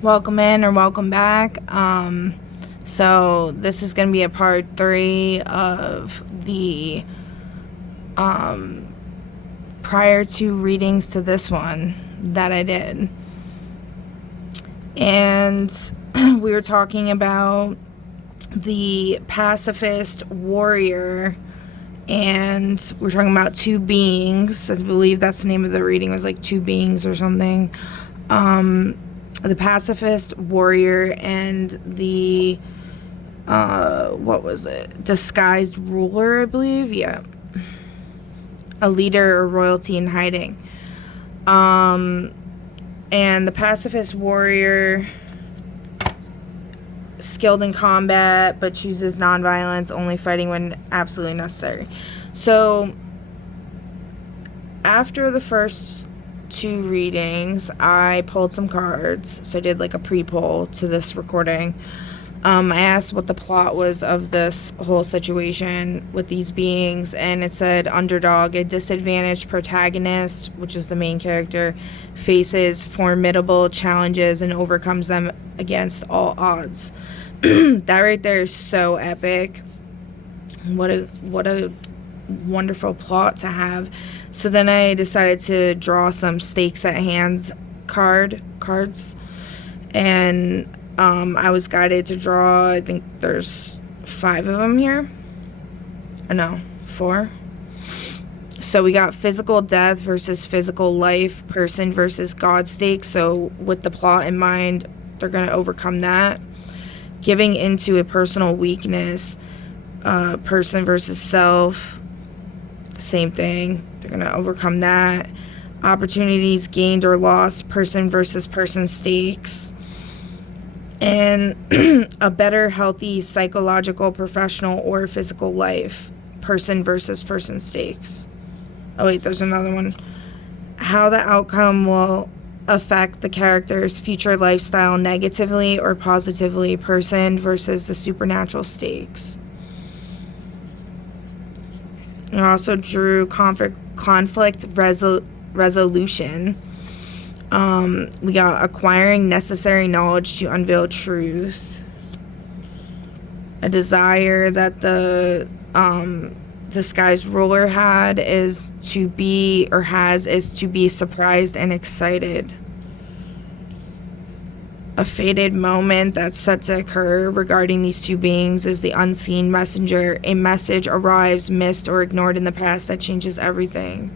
Welcome in or welcome back. So this is going to be a part 3 of the prior to readings to this one that I did. And we were talking about the pacifist warrior, and we're talking about two beings. I believe that's the name of the reading, was like two beings or something. The pacifist warrior and the what was it, disguised ruler, I believe. Yeah, a leader or royalty in hiding. And the pacifist warrior, skilled in combat but chooses nonviolence, only fighting when absolutely necessary. So after the first two readings, I pulled some cards. So I did like a pre-pull to this recording. I asked what the plot was of this whole situation with these beings, and it said underdog, a disadvantaged protagonist, which is the main character, faces formidable challenges and overcomes them against all odds. That right there is so epic. What a wonderful plot to have. So then I decided to draw some stakes at hands cards, and I was guided to draw, I think there's 5 of them here. Or no, 4. So we got physical death versus physical life, person versus God stakes. So with the plot in mind, they're going to overcome that. Giving into a personal weakness, person versus self, same thing. They're going to overcome that. Opportunities gained or lost, person versus person stakes. And a better, healthy, psychological, professional, or physical life, person versus person stakes. Oh wait, there's another one. How the outcome will affect the character's future lifestyle negatively or positively, person versus the supernatural stakes. I also drew conflict resolution. We got acquiring necessary knowledge to unveil truth. A desire that the disguised ruler had is to be surprised and excited. A fated moment that's set to occur regarding these two beings is the unseen messenger. A message arrives, missed or ignored in the past, that changes everything.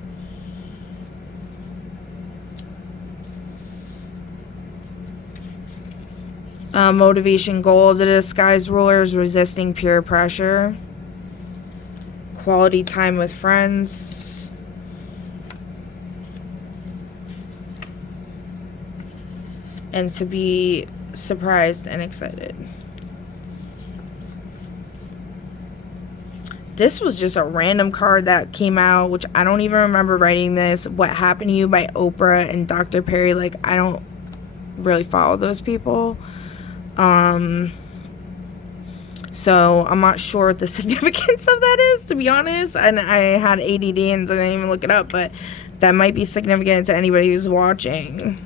Motivation goal of the disguised ruler is resisting peer pressure. Quality time with friends. And to be surprised and excited. This was just a random card that came out, which I don't even remember writing this. What Happened to You by Oprah and Dr. Perry. Like, I don't really follow those people. So I'm not sure what the significance of that is, to be honest. And I had ADD and so I didn't even look it up, but that might be significant to anybody who's watching.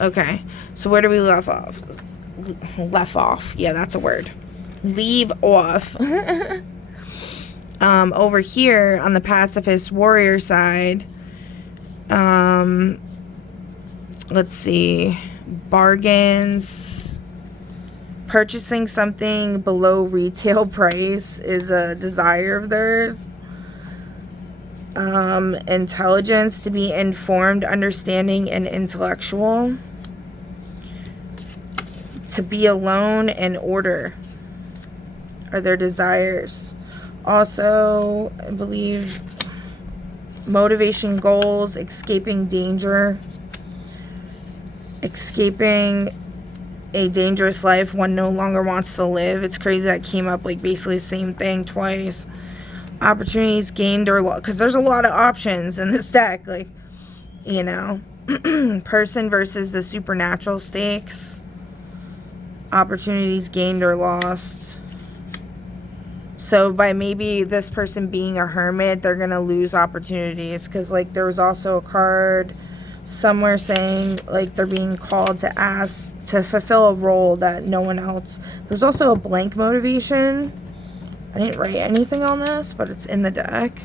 Okay. So where do we left off? Yeah, that's a word. Leave off. Over here on the pacifist warrior side, let's see, bargains. Purchasing something below retail price is a desire of theirs. Intelligence, to be informed, understanding, and intellectual. To be alone and order are their desires. Also, I believe motivation goals, escaping danger, escaping a dangerous life one no longer wants to live. It's crazy that came up like basically the same thing twice. Opportunities gained or lost, because there's a lot of options in this deck, like, you know. Person versus the supernatural stakes. Opportunities gained or lost. So by maybe this person being a hermit, they're going to lose opportunities. Because, like, there was also a card somewhere saying, like, they're being called to ask to fulfill a role that no one else. There's also a blank motivation. I didn't write anything on this, but it's in the deck.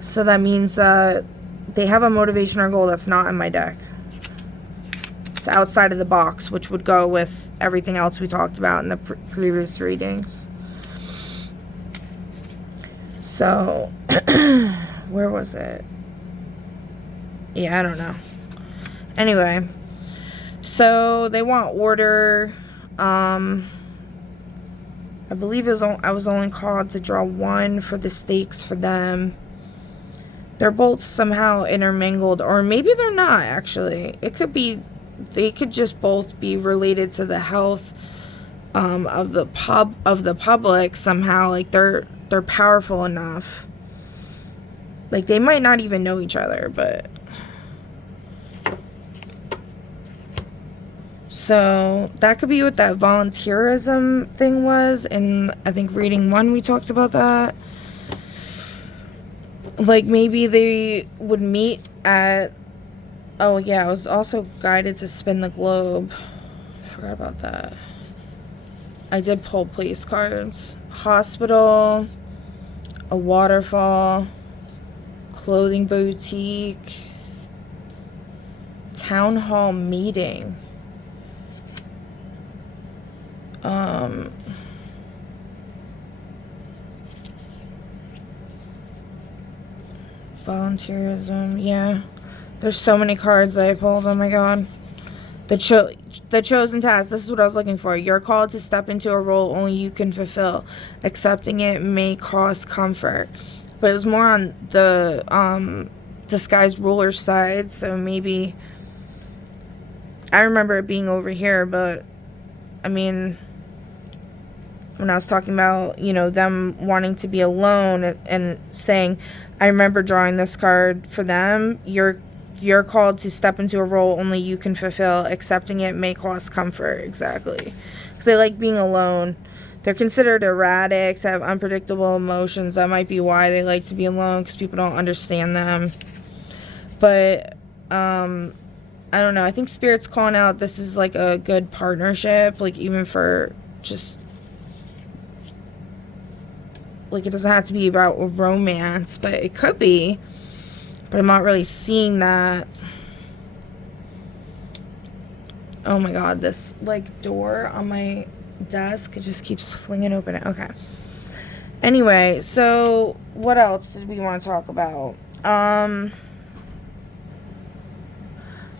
So that means that they have a motivation or goal that's not in my deck. It's outside of the box, which would go with everything else we talked about in the previous readings. So, where was it? Yeah, I don't know. Anyway, so they want order. I believe I was only called to draw one for the stakes for them. They're both somehow intermingled, or maybe they're not, actually. It could be, they could just both be related to the health of the public somehow. Like, they're powerful enough. Like, they might not even know each other, but... So, that could be what that volunteerism thing was. And I think reading 1, we talked about that. Like, maybe they would meet at... Oh, yeah, I was also guided to spin the globe. Forgot about that. I did pull place cards. Hospital, a waterfall, clothing boutique, town hall meeting. Volunteerism, yeah. There's so many cards that I pulled, oh my god. The chosen task, this is what I was looking for. You're called to step into a role only you can fulfill. Accepting it may cause comfort. But it was more on the disguised ruler side, so maybe... I remember it being over here, but, I mean... When I was talking about, you know, them wanting to be alone and saying, I remember drawing this card for them. You're called to step into a role only you can fulfill. Accepting it may cause comfort. Exactly. Because they like being alone. They're considered erratic, have unpredictable emotions. That might be why they like to be alone, because people don't understand them. But, I don't know. I think Spirit's calling out this is like a good partnership. Like, even for just... Like, it doesn't have to be about romance, but it could be. But I'm not really seeing that. Oh my god, this, like, door on my desk, it just keeps flinging open. Okay. Anyway, so what else did we want to talk about?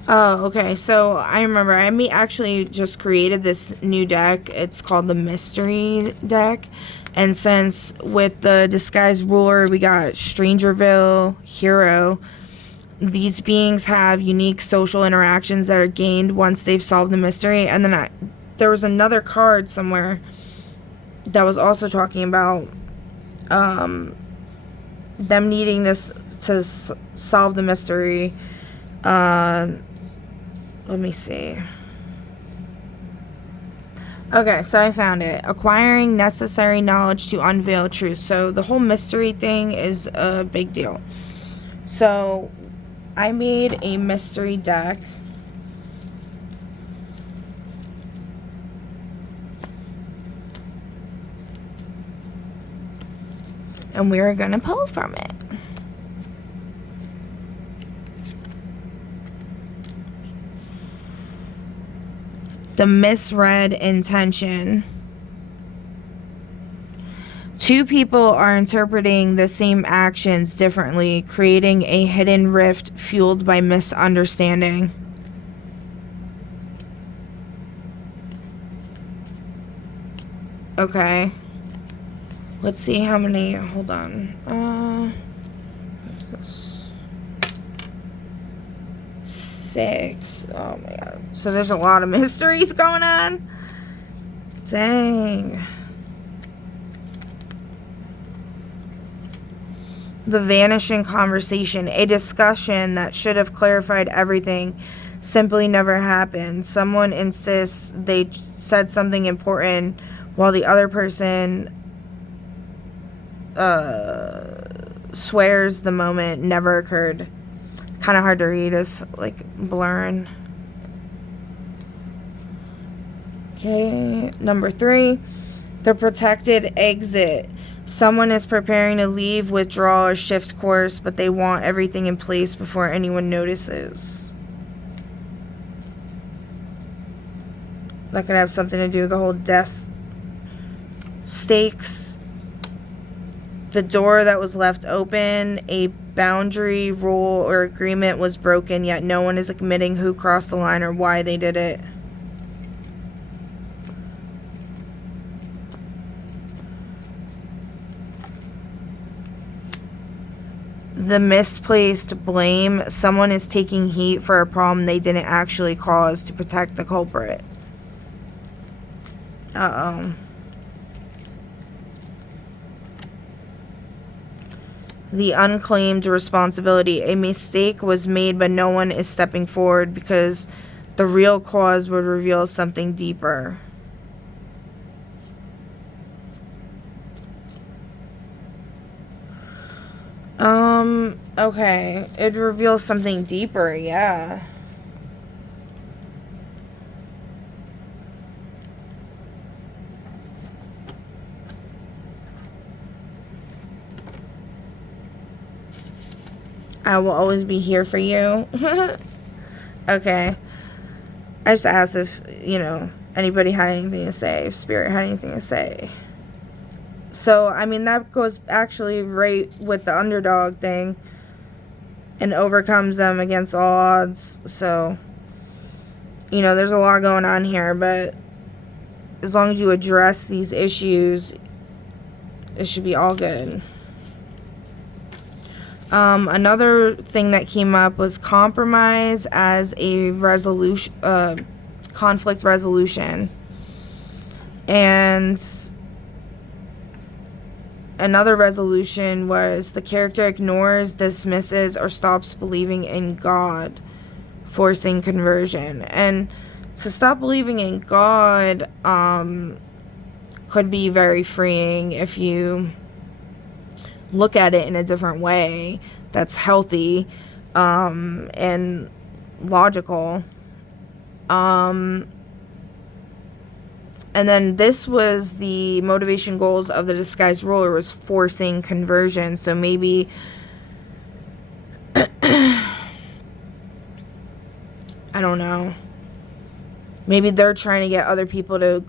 Oh, okay. So I remember I actually just created this new deck. It's called the Mystery Deck. And since with the Disguised Ruler, we got Strangerville, Hero. These beings have unique social interactions that are gained once they've solved the mystery. And then there was another card somewhere that was also talking about them needing this to solve the mystery. Let me see. Okay, so I found it. Acquiring necessary knowledge to unveil truth. So the whole mystery thing is a big deal. So I made a mystery deck. And we're going to pull from it. The misread intention. Two people are interpreting the same actions differently, creating a hidden rift fueled by misunderstanding. Okay. Let's see how many. Hold on. What's this? 6. Oh my god. So there's a lot of mysteries going on. Dang. The vanishing conversation. A discussion that should have clarified everything simply never happened. Someone insists they said something important while the other person swears the moment never occurred. Kind of hard to read. It's like blurring. Okay, number 3, the protected exit. Someone is preparing to leave, withdraw, or shift course, but they want everything in place before anyone notices. That could have something to do with the whole death stakes. The door that was left open, a boundary, rule, or agreement was broken, yet no one is admitting who crossed the line or why they did it. The misplaced blame. Someone is taking heat for a problem they didn't actually cause to protect the culprit. Uh-oh. The unclaimed responsibility. A mistake was made, but no one is stepping forward because the real cause would reveal something deeper. Okay. It reveals something deeper, yeah. I will always be here for you. Okay. I just asked if, anybody had anything to say, if Spirit had anything to say. So, I mean, that goes actually right with the underdog thing and overcomes them against all odds. So, there's a lot going on here, but as long as you address these issues, it should be all good. Another thing that came up was compromise as a resolution, conflict resolution. And another resolution was the character ignores, dismisses, or stops believing in God, forcing conversion. And to stop believing in God could be very freeing if you look at it in a different way that's healthy and logical. And then this was the motivation goals of the disguised ruler was forcing conversion. So maybe I don't know. Maybe they're trying to get other people to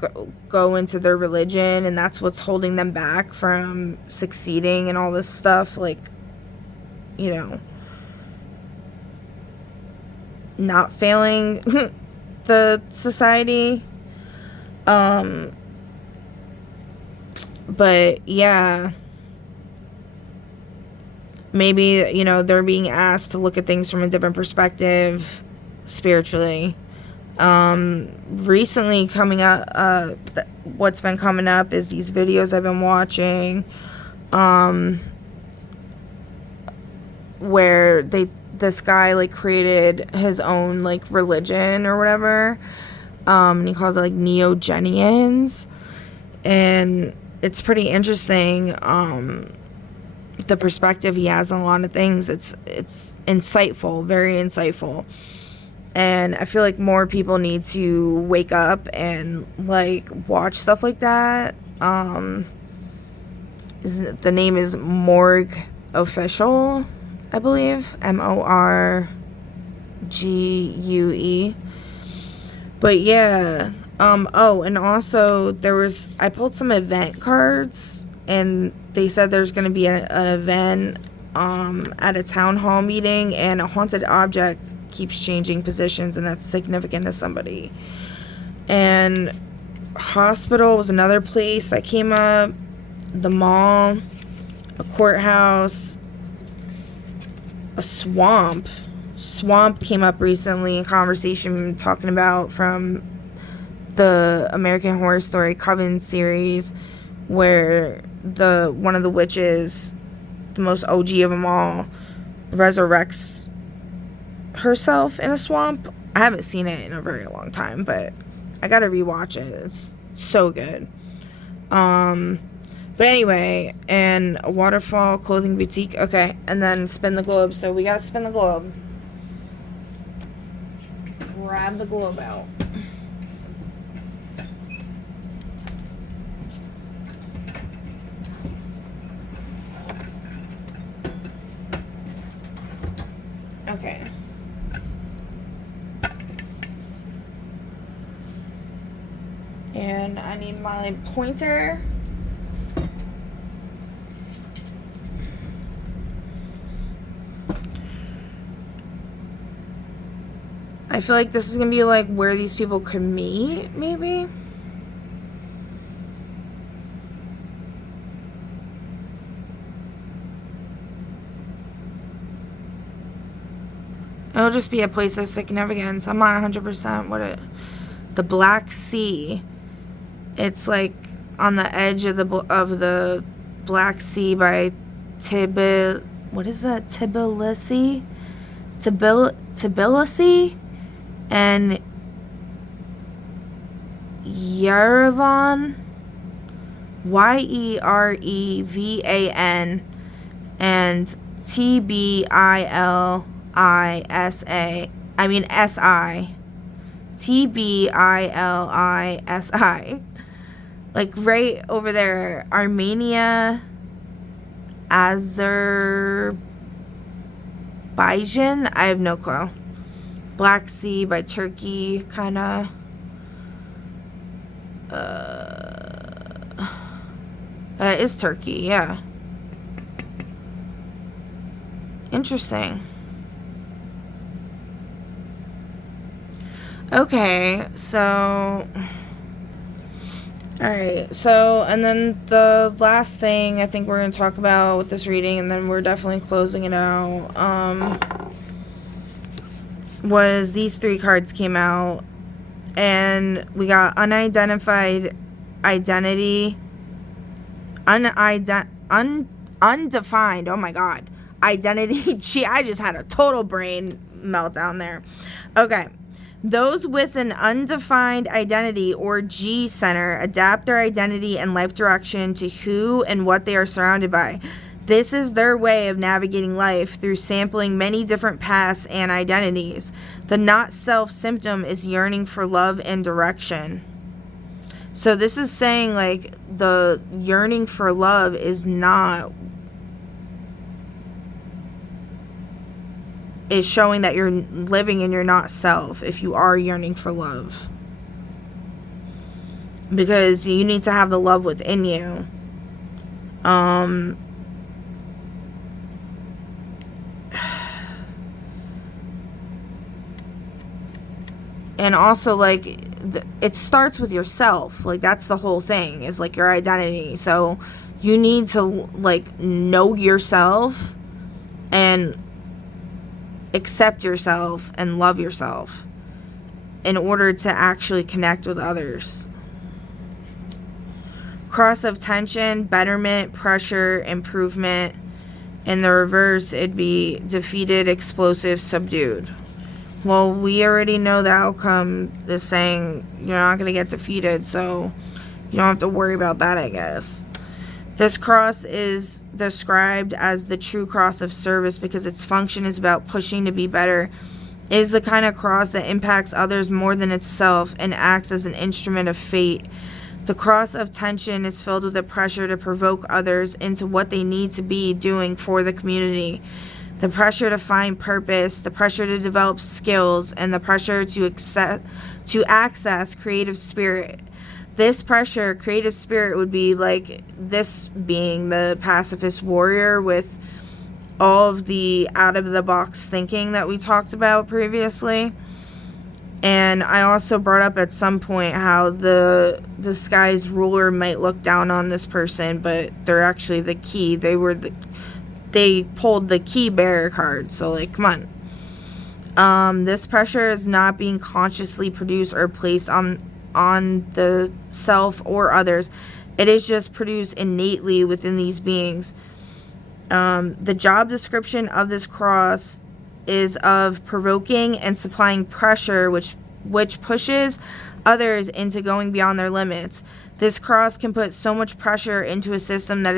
go into their religion, and that's what's holding them back from succeeding and all this stuff. Like, not failing the society. But yeah, maybe, they're being asked to look at things from a different perspective spiritually. Recently coming up, what's been coming up is these videos I've been watching, where this guy, like, created his own, like, religion or whatever. And he calls it, like, Neo-Genians. And it's pretty interesting, the perspective he has on a lot of things. It's insightful, very insightful. And I feel like more people need to wake up and, like, watch stuff like that. The name is Morgue Official, I believe. Morgue. But yeah. And also I pulled some event cards, and they said there's going to be an event at a town hall meeting, and a haunted object keeps changing positions, and that's significant to somebody. And hospital was another place that came up, the mall, a courthouse, a swamp came up recently in conversation, talking about from the American Horror Story Coven series, where one of the witches, the most OG of them all, resurrects herself in a swamp. I haven't seen it in a very long time, but I gotta rewatch it. It's so good. But But anyway, and a waterfall clothing boutique. Okay, and then spin the globe. So we gotta spin the globe. Grab the globe out. Okay. And I need my pointer. I feel like this is gonna be like where these people could meet, maybe. It'll just be a place of significance. I'm not 100% the Black Sea. It's like on the edge of the Black Sea by what is that? Tbilisi and Yerevan, Yerevan, and Tbilisi. I mean SI. Tbilisi. Like right over there, Armenia, Azerbaijan. I have no clue. Black Sea by Turkey, kind of. It is Turkey, yeah. Interesting. Okay, so... Alright, so, and then the last thing I think we're going to talk about with this reading, and then we're definitely closing it out, was these 3 cards came out, and we got unidentified identity, undefined, oh my god, identity. Gee, I just had a total brain meltdown there. Okay. Those with an undefined identity or G center adapt their identity and life direction to who and what they are surrounded by. This is their way of navigating life through sampling many different paths and identities. The not self symptom is yearning for love and direction. So this is saying like the yearning for love is showing that you're living in your not self if you are yearning for love. Because you need to have the love within you. And also, like, it starts with yourself. Like, that's the whole thing, is, like, your identity. So, you need to, like, know yourself and accept yourself and love yourself in order to actually connect with others. Cross of tension, betterment, pressure, improvement. In the reverse, it'd be defeated, explosive, subdued. Well, we already know the outcome is saying you're not going to get defeated, so you don't have to worry about that, I guess. This cross is described as the true cross of service because its function is about pushing to be better. It is the kind of cross that impacts others more than itself and acts as an instrument of fate. The cross of tension is filled with the pressure to provoke others into what they need to be doing for the community. The pressure to find purpose, the pressure to develop skills, and the pressure to access creative spirit. This pressure, creative spirit, would be like this being the pacifist warrior with all of the out-of-the-box thinking that we talked about previously. And I also brought up at some point how the disguised ruler might look down on this person, but they're actually the key. They pulled the key bearer card, so, like, come on. This pressure is not being consciously produced or placed on the self or others. It is just produced innately within these beings. The job description of this cross is of provoking and supplying pressure, which pushes others into going beyond their limits. This cross can put so much pressure into a system that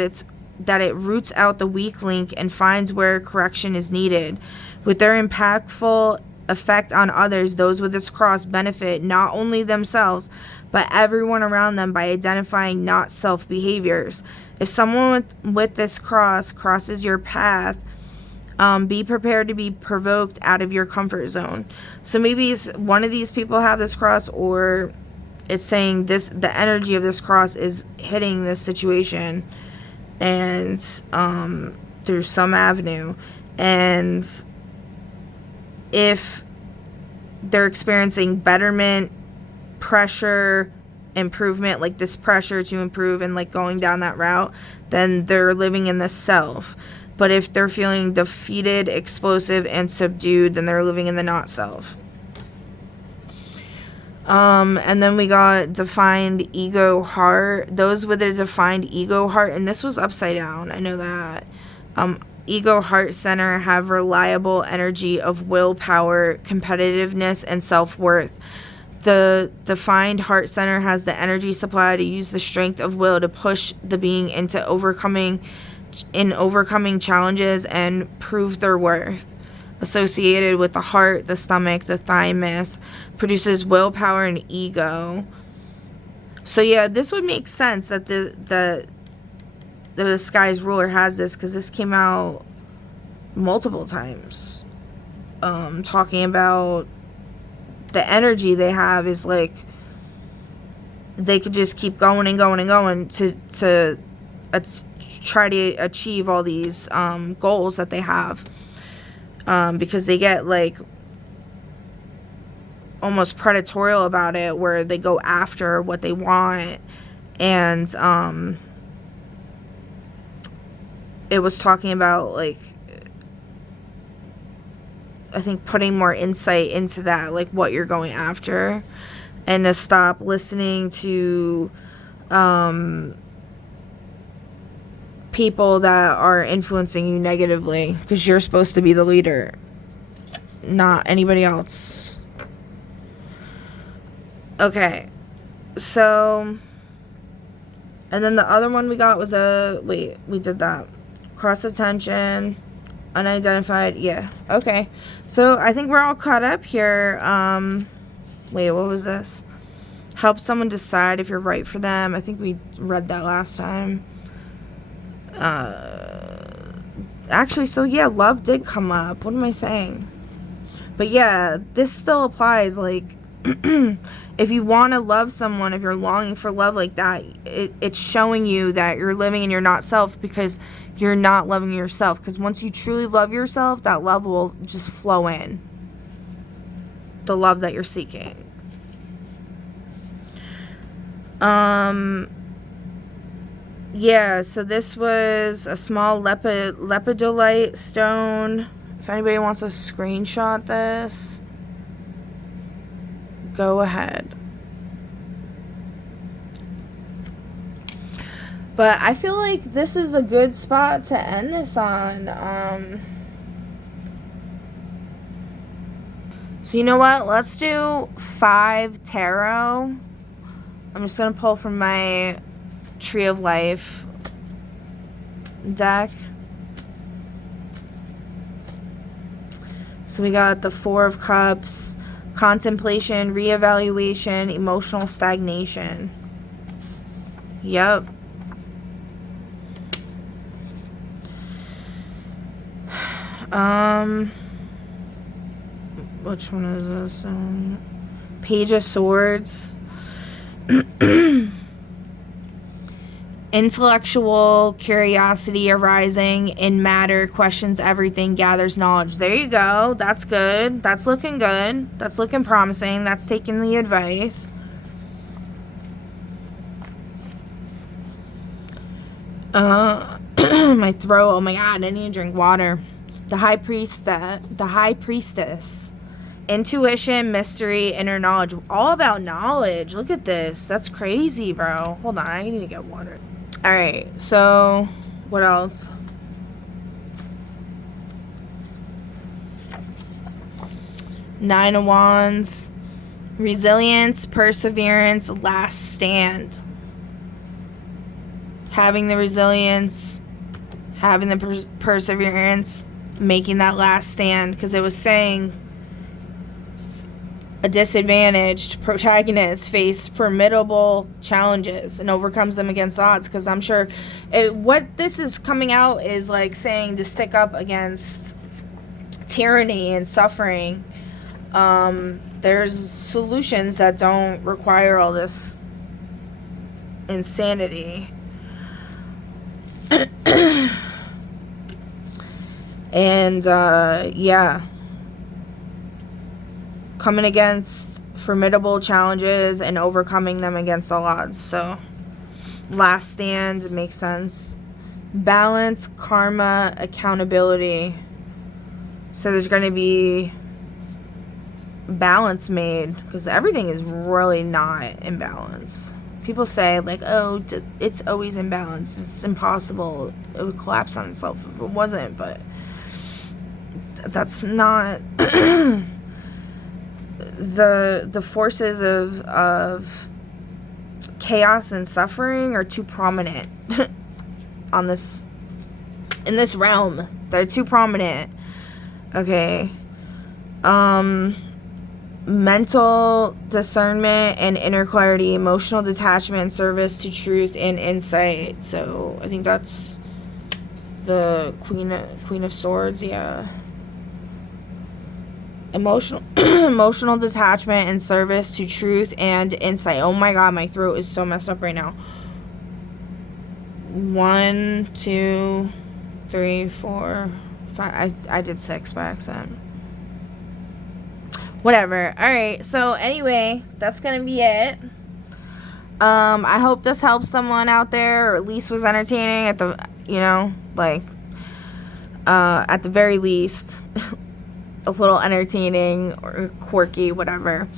it roots out the weak link and finds where correction is needed. With their impactful effect on others, those with this cross benefit not only themselves, but everyone around them by identifying not self behaviors. If someone with this cross crosses your path, be prepared to be provoked out of your comfort zone. So maybe one of these people have this cross, or it's saying the energy of this cross is hitting this situation, and through some avenue, and if they're experiencing betterment, pressure, improvement, like this pressure to improve and like going down that route, then they're living in the self. But if they're feeling defeated, explosive, and subdued, then they're living in the not self. And then we got defined ego heart. Those with a defined ego heart, and this was upside down, I know that. Ego heart center have reliable energy of willpower, competitiveness, and self-worth. The defined heart center has the energy supply to use the strength of will to push the being into overcoming challenges and prove their worth. Associated with the heart, the stomach, the thymus, produces willpower and ego. So yeah, this would make sense that the sky's ruler has this, because this came out multiple times, talking about the energy they have is like they could just keep going and going and going to try to achieve all these goals that they have, because they get like almost predatory about it, where they go after what they want. And it was talking about, like, I think putting more insight into that, like what you're going after, and to stop listening to people that are influencing you negatively, because you're supposed to be the leader, not anybody else. Okay, so, and then the other one we got was we did that. Cross of tension, unidentified, yeah, okay. So I think we're all caught up here. Wait, what was this? Help someone decide if you're right for them. I think we read that last time. Actually, so yeah, love did come up. What am I saying? But yeah, this still applies, like, if you want to love someone, if you're longing for love like that, it's showing you that you're living in your not self, because you're not loving yourself. Because once you truly love yourself, that love will just flow in. The love that you're seeking. Yeah, so this was a small lepidolite stone. If anybody wants to screenshot this, go ahead. But I feel like this is a good spot to end this on. So you know what? Let's do 5 tarot. I'm just going to pull from my Tree of Life deck. So we got the 4 of Cups, contemplation, reevaluation, emotional stagnation. Yep. Which one is this? Page of Swords. Intellectual curiosity arising in matter, questions everything, gathers knowledge. There you go. That's good. That's looking good. That's looking promising. That's taking the advice. My throat. Oh my god, I need to drink water. The High Priestess. Intuition, mystery, inner knowledge. All about knowledge. Look at this. That's crazy, bro. Hold on, I need to get water. Alright, so what else? Nine of Wands. Resilience, perseverance, last stand. having the resilience, having the perseverance, making that last stand, because it was saying a disadvantaged protagonist faced formidable challenges and overcomes them against odds. Because I'm sure what this is coming out is like saying to stick up against tyranny and suffering. There's solutions that don't require all this insanity. And yeah, coming against formidable challenges and overcoming them against all odds. So last stand makes sense. Balance, karma, accountability. So there's going to be balance made, because everything is really not in balance. People say like, oh, it's always in balance, it's impossible, it would collapse on itself if it wasn't. But that's not the forces of chaos and suffering are too prominent on this, in this realm. They're too prominent. Okay. Mental discernment and inner clarity, emotional detachment, service to truth and insight. So I think that's the Queen of Swords. Yeah. Emotional detachment and service to truth and insight. Oh my god, my throat is so messed up right now. 1, 2, 3, 4, 5. I did 6 by accident. Whatever. Alright, so anyway, that's gonna be it. I hope this helps someone out there, or at least was entertaining at the, at the very least. A little entertaining or quirky, whatever.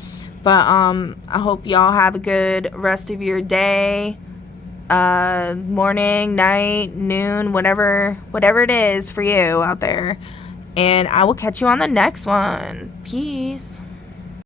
But I hope y'all have a good rest of your day, morning, night, noon, whatever it is for you out there. And I will catch you on the next one. Peace.